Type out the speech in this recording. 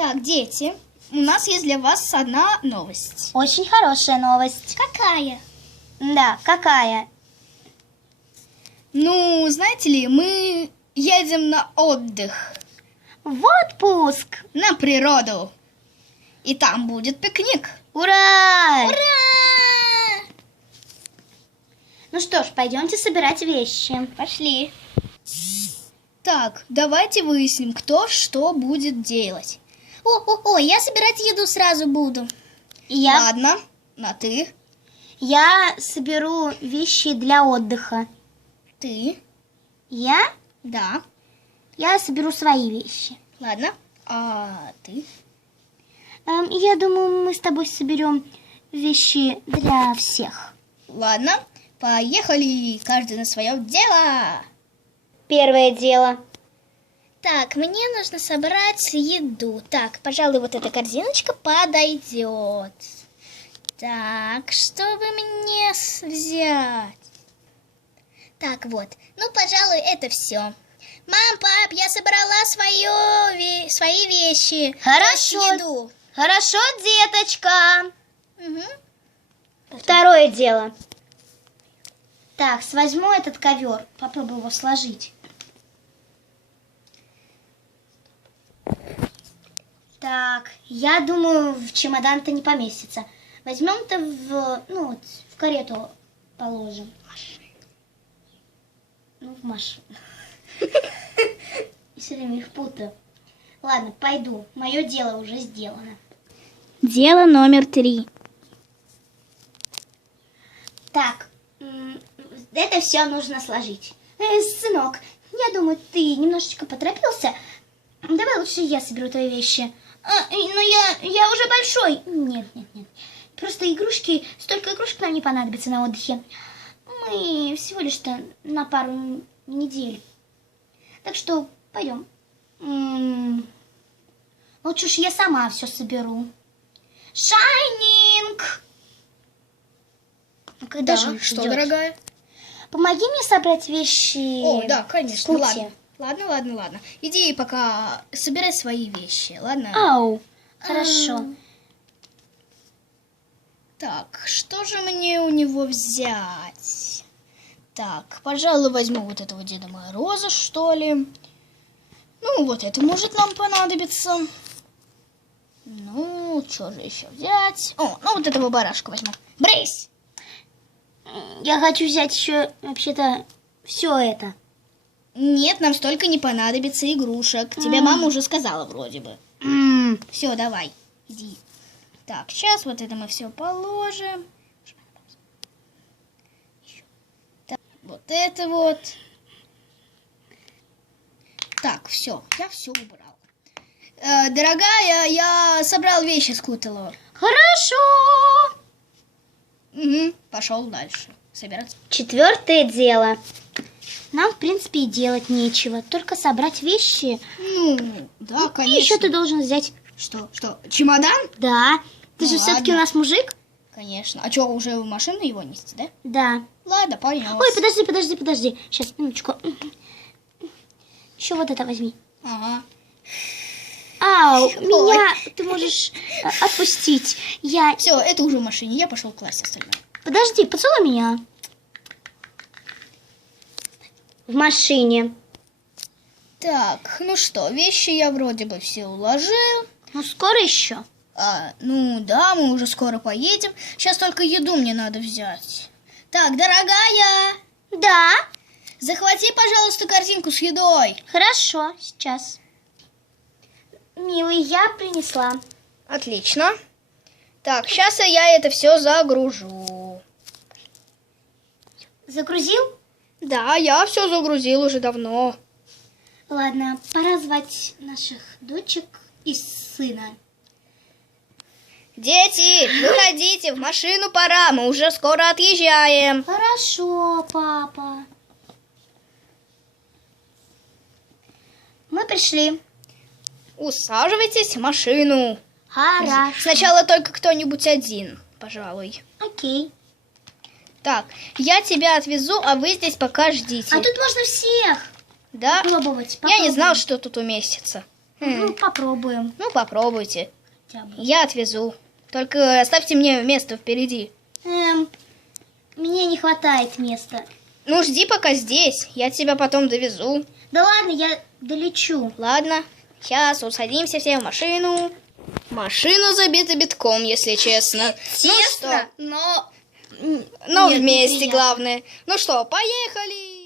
Так, дети, у нас есть для вас одна новость. Очень хорошая новость. Какая? Да, какая? Ну, знаете ли, мы едем на отдых, В отпуск! на природу. И там будет пикник. Ура! Ура! Ну что ж, пойдемте собирать вещи. Пошли. Так, давайте выясним, кто что будет делать. О, я собирать еду сразу буду. Ладно, на ты. Я соберу вещи для отдыха. Ты. Я соберу свои вещи. Ладно, а ты? Я думаю, мы с тобой соберем вещи для всех. Ладно, поехали, каждый на свое дело. Первое дело. Так, мне нужно собрать еду. Так, пожалуй, вот эта корзиночка подойдет. Так, чтобы мне взять? Так, вот. Ну, пожалуй, это все. Мам, пап, я собрала свои вещи. Хорошо. Еду. Хорошо, деточка. Угу. Второе дело. Так, возьму этот ковер, попробую его сложить. Так, я думаю, в чемодан-то не поместится. Возьмем-то в карету положим. Ну, в машину. И все время их путаю. Ладно, пойду. Мое дело уже сделано. Дело номер 3. Так, это все нужно сложить. Сынок, я думаю, ты немножечко поторопился. Давай лучше я соберу твои вещи. Я уже большой. Нет. Просто столько игрушек нам не понадобится на отдыхе. Мы всего лишь-то на пару недель. Так что пойдем. Лучше уж я сама все соберу. Шайнинг! Когда же что, идёт? дорогая? Помоги мне собрать вещи. О, да, конечно. Скути. Ладно. Иди пока собирай свои вещи, ладно? Ау, хорошо. Так, что же мне у него взять? Так, пожалуй, возьму вот этого Деда Мороза, что ли. Ну, вот это может нам понадобиться. Ну, что же еще взять? О, ну вот этого барашка возьму. Брысь! Я хочу взять еще, вообще-то, все это. Нет, нам столько не понадобится игрушек. Тебе мама уже сказала вроде бы. Все, давай, иди. Так, сейчас вот это мы все положим. Так, вот это вот. Так, все, я все убрал. Дорогая, я собрал вещи с Кутелова. Хорошо. Угу, пошел дальше собираться. Четвертое дело. Нам, в принципе, и делать нечего. Только собрать вещи. Ну, да, конечно. И еще ты должен взять... Что? Чемодан? Да. Ты Ну, же все-таки у ладно. нас мужик? Конечно. А что, уже в машину его нести, да? Да. Ладно, понес. Ой, подожди. Сейчас, минуточку. Еще вот это возьми. Ага. Ау, меня ты можешь отпустить. Все, это уже в машине. Я пошел класть остальное. Подожди, поцелуй меня. В машине. Так, ну что, вещи я вроде бы все уложил. Ну, скоро еще. Ну да, мы уже скоро поедем. Сейчас только еду мне надо взять. Так, дорогая, Да. захвати, пожалуйста, корзинку с едой. Хорошо, сейчас. Милый, я принесла. Отлично. Так, сейчас я это все загружу. Загрузил? Да, я все загрузил уже давно. Ладно, пора звать наших дочек и сына. Дети, выходите, в машину пора, мы уже скоро отъезжаем. Хорошо, папа. Мы пришли. Усаживайтесь в машину. Хорошо. Сначала только кто-нибудь один, пожалуй. Окей. Так, я тебя отвезу, а вы здесь пока ждите. А тут можно всех Да? попробовать. Я не знал, что тут уместится. Ну, попробуем. Ну, попробуйте. Хотя бы. Я отвезу. Только оставьте мне место впереди. Мне не хватает места. Ну, жди пока здесь. Я тебя потом довезу. Да ладно, я долечу. Ладно. Сейчас усадимся все в машину. Машина забита битком, если честно. Тесно, но... Но Нет, вместе неприятно. главное. Ну что, поехали!